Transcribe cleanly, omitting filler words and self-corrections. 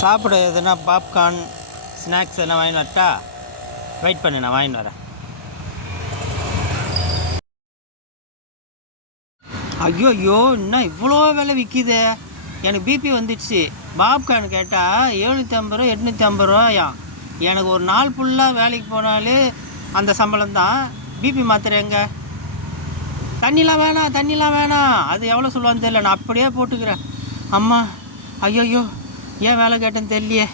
சாப்பிட எதுனா popcorn snacks எதனா வாங்கின்னு வரட்டா? வெயிட் பண்ணு, நான் வாங்கின்னு வரேன். ஐயோ இன்னும் இவ்வளோ விலை விற்கிது. எனக்கு பிபி வந்துடுச்சு. பாப்கார்ன் கேட்டால் 750 ரூபா 850 ரூபாயா. எனக்கு ஒரு நாள் ஃபுல்லாக வேலைக்கு போனாலே அந்த சம்பளம் தான். பிபி மாத்திரை எங்கே? தண்ணிலாம் வேணாம். அது எவ்வளோ சொல்லுவான்னு தெரியல, நான் அப்படியே போட்டுக்கிறேன். அம்மா ஐயோ ஏன் வேலை கேட்டேன்னு தெரியலையே.